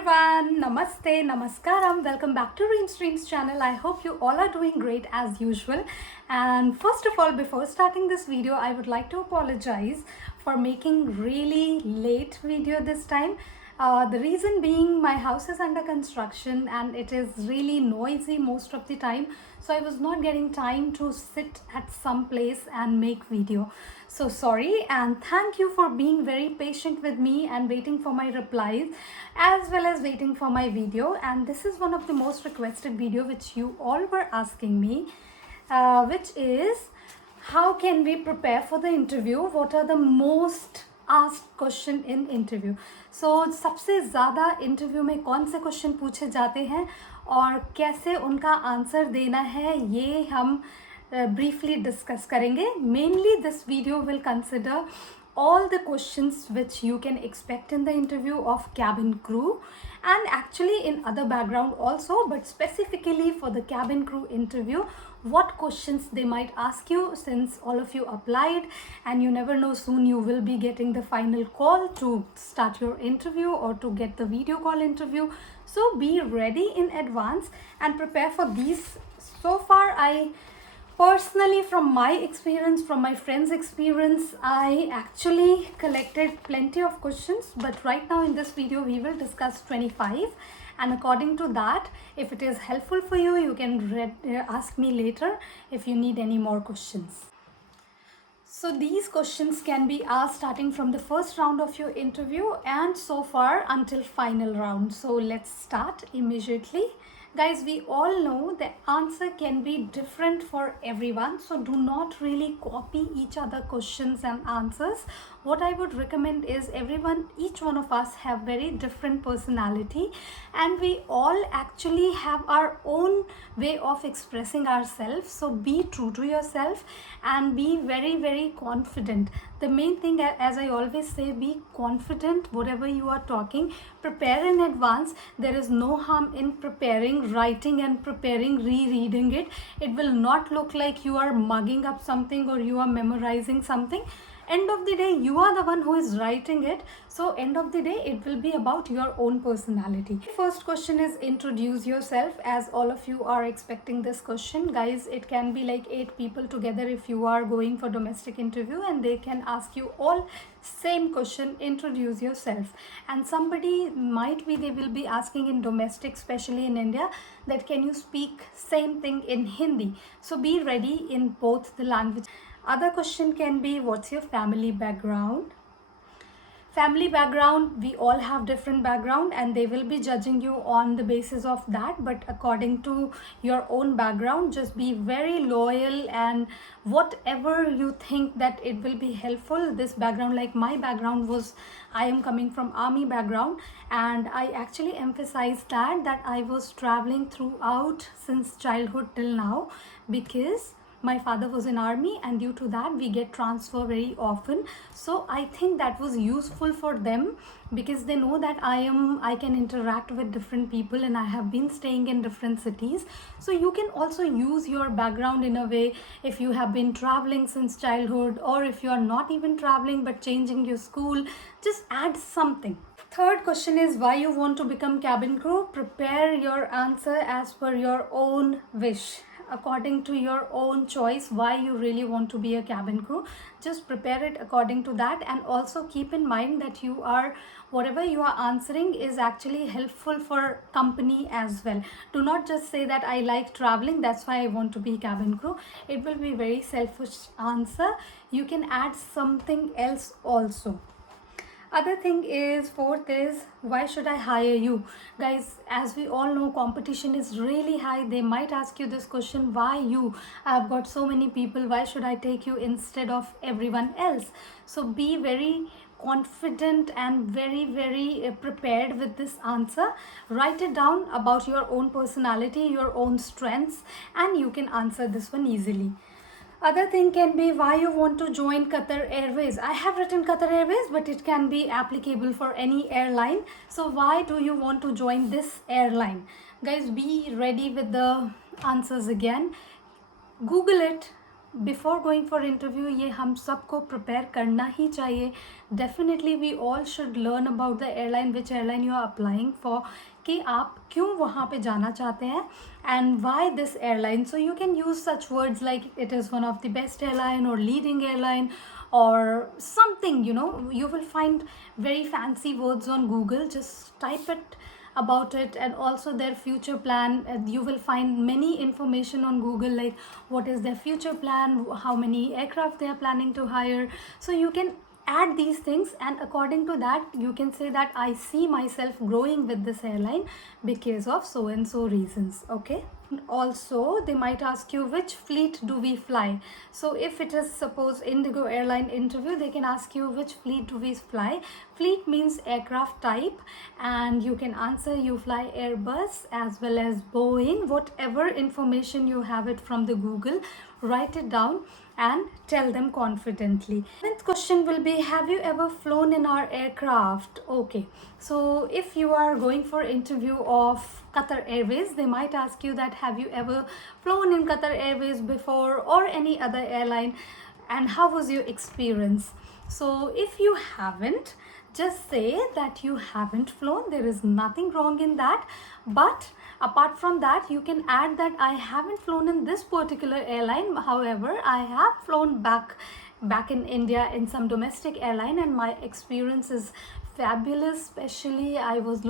everyone, namaste, namaskaram. Welcome back to Reem Streams channel. I hope you all are doing great as usual. And first of all, before starting this video, I would like to apologize for making really late video this time. The reason being my house is under construction and it is really noisy most of the time, so I was not getting time to sit at some place and make video. So sorry, and thank you for being very patient with me and waiting for my replies as well as waiting for my video. And this is one of the most requested video which you all were asking me, which is how can we prepare for the interview? What are the most asked question in interview? So सबसे ज़्यादा interview में कौन से question पूछे जाते हैं और कैसे उनका आंसर देना है, ये हम briefly discuss करेंगे. Mainly this video will consider all the questions which you can expect in the interview of cabin crew and actually in other background also, but specifically for the cabin crew interview, what questions they might ask you, since all of you applied and you never know, soon you will be getting the final call to start your interview or to get the video call interview. So be ready in advance and prepare for these. So far, I personally, from my experience, from my friends' experience, I actually collected plenty of questions, but right now in this video we will discuss 25, and according to that, if it is helpful for you, you can ask me later if you need any more questions. So these questions can be asked starting from the first round of your interview and so far until final round. So let's start immediately. Guys, we all know the answer can be different for everyone, so do not really copy each other questions and answers. What I would recommend is each one of us have very different personality and we all actually have our own way of expressing ourselves. So be true to yourself and be very, very confident. The main thing, as I always say, be confident whatever you are talking. Prepare in advance. There is no harm in preparing, writing and preparing, rereading it. It will not look like you are mugging up something or you are memorizing something. End of the day, you are the one who is writing it. So end of the day, it will be about your own personality. First question is introduce yourself, as all of you are expecting this question. Guys, it can be like 8 people together if you are going for domestic interview and they can ask you all same question, introduce yourself. And somebody might be, they will be asking in domestic, especially in India, that can you speak same thing in Hindi? So be ready in both the language. Other question can be what's your family background? Family background, we all have different background and they will be judging you on the basis of that, but according to your own background, just be very loyal and whatever you think that it will be helpful. This background, like my background was, I am coming from army background and I actually emphasize that I was traveling throughout since childhood till now because my father was in army and due to that we get transfer very often. So I think that was useful for them because they know that I can interact with different people and I have been staying in different cities. So you can also use your background in a way if you have been traveling since childhood, or if you are not even traveling but changing your school, just add something. Third question is why you want to become cabin crew. Prepare your answer as per your own wish, according to your own choice, why you really want to be a cabin crew. Just prepare it according to that, and also keep in mind that whatever you are answering is actually helpful for company as well. Do not just say that I like traveling, that's why I want to be cabin crew. It will be very selfish answer. You can add something else also. Other thing is, fourth is, why should I hire you? Guys, as we all know, competition is really high. They might ask you this question, why you? I've got so many people, why should I take you instead of everyone else? So be very confident and very, very prepared with this answer. Write it down about your own personality, your own strengths, and you can answer this one easily. Other thing can be why you want to join Qatar Airways. I have written Qatar Airways, but it can be applicable for any airline. So why do you want to join this airline? Guys, be ready with the answers again. Google it. Before going for interview ये हम सबको prepare करना ही चाहिए. Definitely we all should learn about the airline, which airline you are applying for, कि आप क्यों वहाँ पे जाना चाहते हैं, and why this airline. So you can use such words like it is one of the best airline और leading airline or something, you know. You will find very fancy words on Google. Just type it about it, and also their future plan. You will find many information on Google, like what is their future plan, how many aircraft they are planning to hire. So you can add these things, and according to that you can say that I see myself growing with this airline because of so and so reasons. Okay. Also they might ask you which fleet do we fly. So if it is suppose Indigo airline interview, they can ask you which fleet do we fly. Fleet means aircraft type, and you can answer you fly Airbus as well as Boeing. Whatever information you have it from the Google, write it down and tell them confidently. Next question will be, have you ever flown in our aircraft? Okay, so if you are going for interview of Qatar Airways, they might ask you that have you ever flown in Qatar Airways before or any other airline, and how was your experience? So if you haven't, just say that you haven't flown. There is nothing wrong in that, but apart from that you can add that I haven't flown in this particular airline, however I have flown back in India in some domestic airline, and my experience is fabulous. Especially I was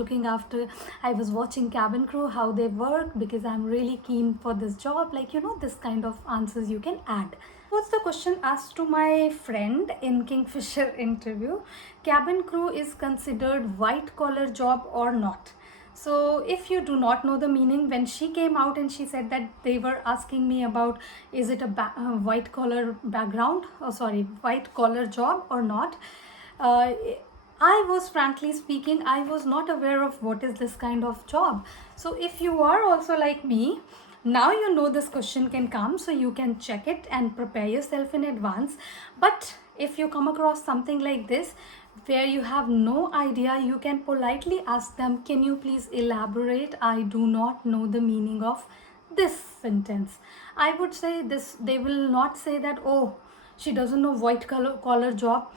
watching cabin crew how they work, because I'm really keen for this job. Like, you know, this kind of answers you can add. What's the question asked to my friend in Kingfisher interview? Cabin crew is considered white collar job or not? So if you do not know the meaning, when she came out and she said that they were asking me about is it a white collar background, white collar job or not, I was frankly speaking, I was not aware of what is this kind of job. So if you are also like me, now you know this question can come, so you can check it and prepare yourself in advance. But if you come across something like this where you have no idea, you can politely ask them, can you please elaborate? I do not know the meaning of this sentence. I would say this, they will not say that, oh, she doesn't know white collar job.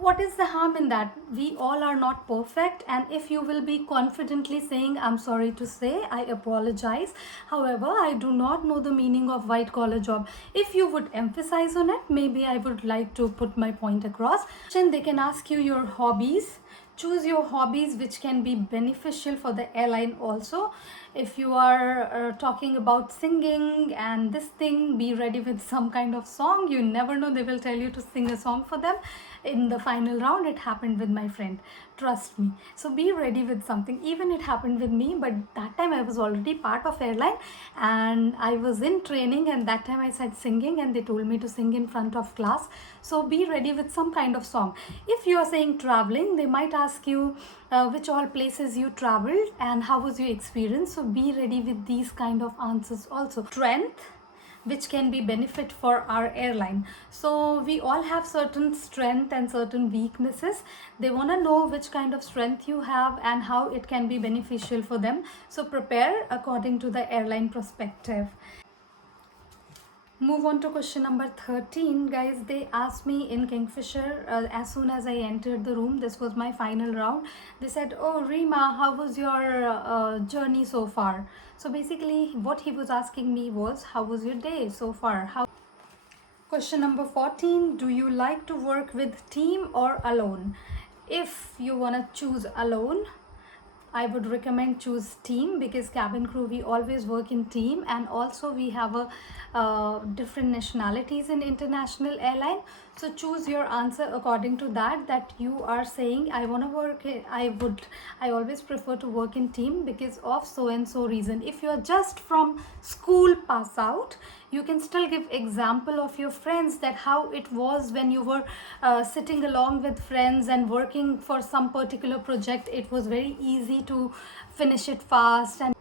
What is the harm in that? We all are not perfect, and if you will be confidently saying, I'm sorry to say, I apologize, however I do not know the meaning of white collar job, if you would emphasize on it, maybe I would like to put my point across. Then they can ask you your hobbies. Choose your hobbies which can be beneficial for the airline also. If you are talking about singing and this thing, be ready with some kind of song. You never know, they will tell you to sing a song for them in the final round. It happened with my friend, trust me. So be ready with something. Even it happened with me, but that time I was already part of airline and I was in training, and that time I said singing and they told me to sing in front of class. So be ready with some kind of song. If you are saying traveling, they might ask you which all places you traveled and how was your experience. So be ready with these kind of answers also. Strength which can be benefit for our airline. So we all have certain strength and certain weaknesses. They want to know which kind of strength you have and how it can be beneficial for them. So prepare according to the airline perspective. Move on to question number 13, guys. They asked me in Kingfisher as soon as I entered the room. This was my final round. They said, oh Rima, how was your journey so far? So basically what he was asking me was, how was your day so far? Question number 14, do you like to work with team or alone? If you want to choose alone, I would recommend choose team, because cabin crew, we always work in team, and also we have a different nationalities in international airline. So choose your answer according to that you are saying I want to work, I always prefer to work in team because of so and so reason. If you are just from school pass out, you can still give example of your friends, that how it was when you were sitting along with friends and working for some particular project. It was very easy to finish it fast. And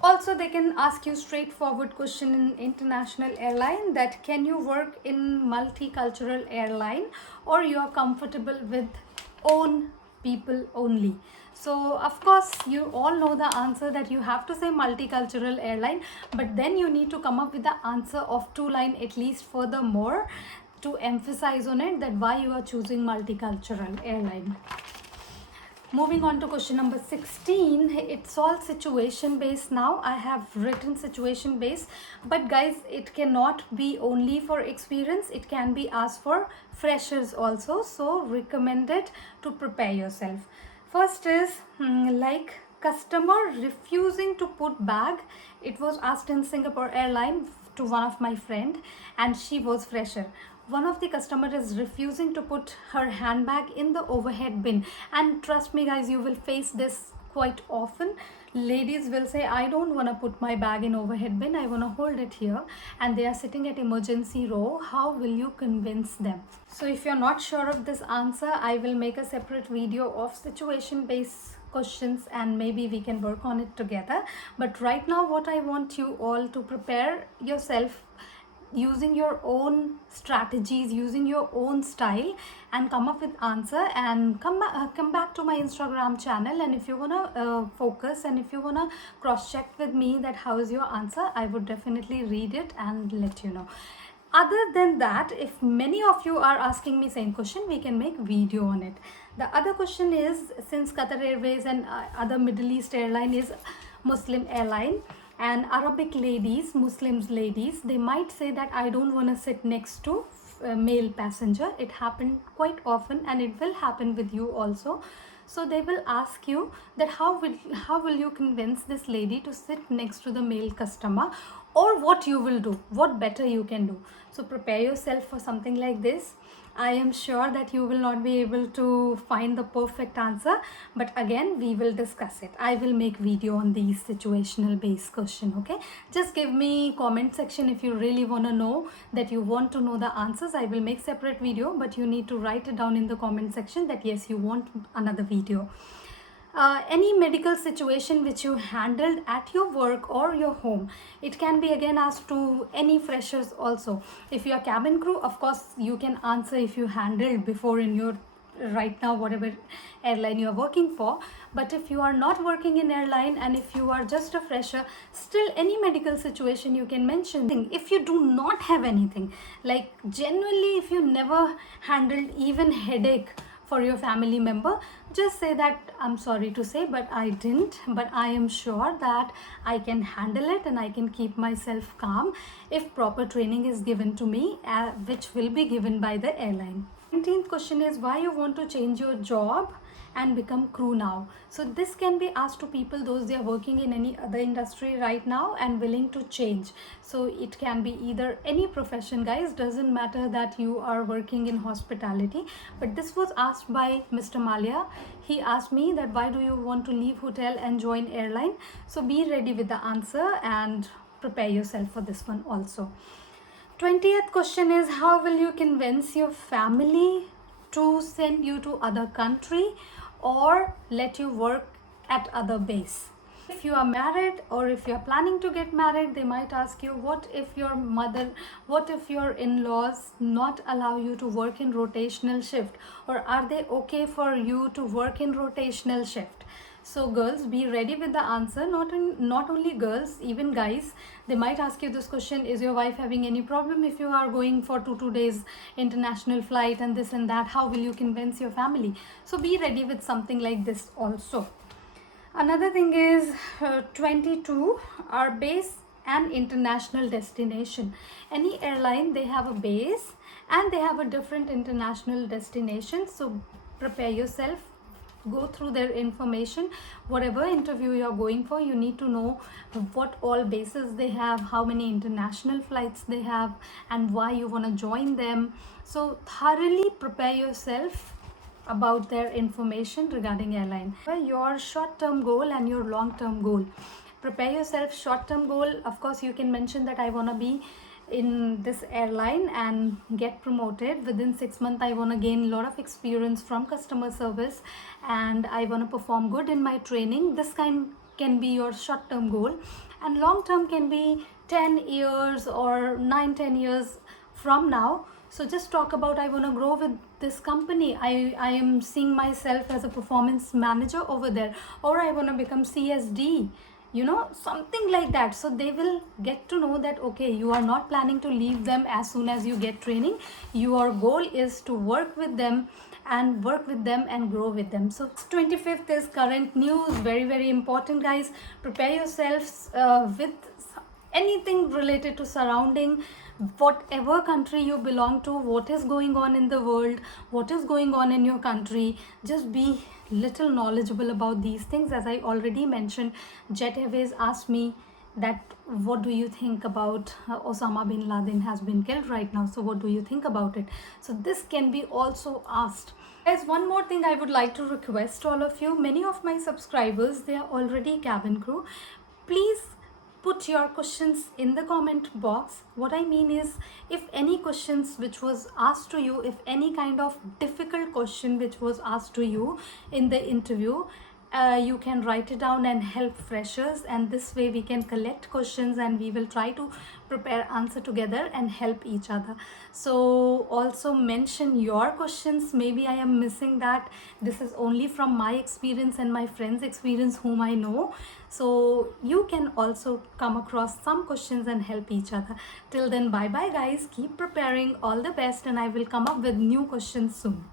also they can ask you straightforward question in international airline, that can you work in multicultural airline or you are comfortable with own people only. So of course you all know the answer, that you have to say multicultural airline, but then you need to come up with the answer of 2 line at least furthermore to emphasize on it, that why you are choosing multicultural airline. Moving on to question number 16, it's all situation based now. I have written situation based, but guys, it cannot be only for experience, it can be asked for freshers also, so recommended to prepare yourself. First is like customer refusing to put bag. It was asked in Singapore Airline to one of my friend, and she was fresher. One of the customer is refusing to put her handbag in the overhead bin, and trust me guys, you will face this quite often. Ladies will say, I don't want to put my bag in overhead bin, I want to hold it here, and they are sitting at emergency row. How will you convince them? So if you're not sure of this answer, I will make a separate video of situation based questions, and maybe we can work on it together. But right now what I want you all to prepare yourself using your own strategies, using your own style, and come up with answer, and come back to my Instagram channel, and if you want to focus, and if you want to cross check with me that how is your answer, I would definitely read it and let you know. Other than that, if many of you are asking me same question, we can make video on it. The other question is, since Qatar Airways and other Middle East airline is Muslim airline, and Arabic ladies, Muslims ladies, they might say that I don't want to sit next to a male passenger. It happened quite often, and it will happen with you also. So they will ask you that how will you convince this lady to sit next to the male customer, or what you will do, what better you can do. So prepare yourself for something like this. I am sure that you will not be able to find the perfect answer, but again we will discuss it. I will make video on these situational based question. Okay, just give me comment section if you really want to know, that you want to know the answers. I will make separate video, but you need to write it down in the comment section that yes, you want another video. Any medical situation which you handled at your work or your home. It can be again asked to any freshers also. If you are cabin crew, of course you can answer if you handled before in your right now whatever airline you are working for. But if you are not working in airline, and if you are just a fresher, still any medical situation you can mention. If you do not have anything, like genuinely if you never handled even headache for your family member, just say that I'm sorry to say, but I didn't, but I am sure that I can handle it and I can keep myself calm if proper training is given to me, which will be given by the airline. 19th question is why you want to change your job and become crew now. So this can be asked to people those they are working in any other industry right now and willing to change. So it can be either any profession guys, doesn't matter that you are working in hospitality. But this was asked by Mr. Malia. He asked me that why do you want to leave hotel and join airline. So be ready with the answer and prepare yourself for this one also. 20th question is how will you convince your family to send you to other country or let you work at other base. If you are married or if you are planning to get married, they might ask you, what if your mother, what if your in-laws not allow you to work in rotational shift, or are they okay for you to work in rotational shift? So girls, be ready with the answer. Not only girls, even guys, they might ask you this question, is your wife having any problem if you are going for two days international flight and this and that? How will you convince your family? So be ready with something like this also. Another thing is 22, our base and international destination. Any airline, they have a base and they have a different international destination. So prepare yourself, go through their information. Whatever interview you're going for, you need to know what all bases they have, how many international flights they have, and why you want to join them. So thoroughly prepare yourself about their information regarding airline. Your short-term goal and your long-term goal. Prepare yourself. Short-term goal, of course you can mention that I want to be in this airline and get promoted within 6 months. I want to gain a lot of experience from customer service and I want to perform good in my training. This kind can be your short-term goal, and long-term can be 10 years or 9-10 years from now. So just talk about, I want to grow with this company. I am seeing myself as a performance manager over there, or I want to become CSD, something like that. So they will get to know that, okay, you are not planning to leave them as soon as you get training. Your goal is to work with them and grow with them. So 25th is current news, very very important, guys. Prepare yourselves with anything related to surrounding whatever country you belong to, what is going on in the world, what is going on in your country. Just be little knowledgeable about these things. As I already mentioned, Jet Airways asked me that what do you think about Osama bin Laden has been killed right now, so what do you think about it? So this can be also asked. There's one more thing I would like to request all of you. Many of my subscribers, they are already cabin crew. Please put your questions in the comment box. What I mean is, if any questions which was asked to you, if any kind of difficult question which was asked to you in the interview, you can write it down and help freshers, and this way we can collect questions and we will try to prepare answer together and help each other. So also mention your questions. Maybe I am missing that. This is only from my experience and my friends experience whom I know. So you can also come across some questions and help each other. Till then, bye bye guys, keep preparing, all the best, and I will come up with new questions soon.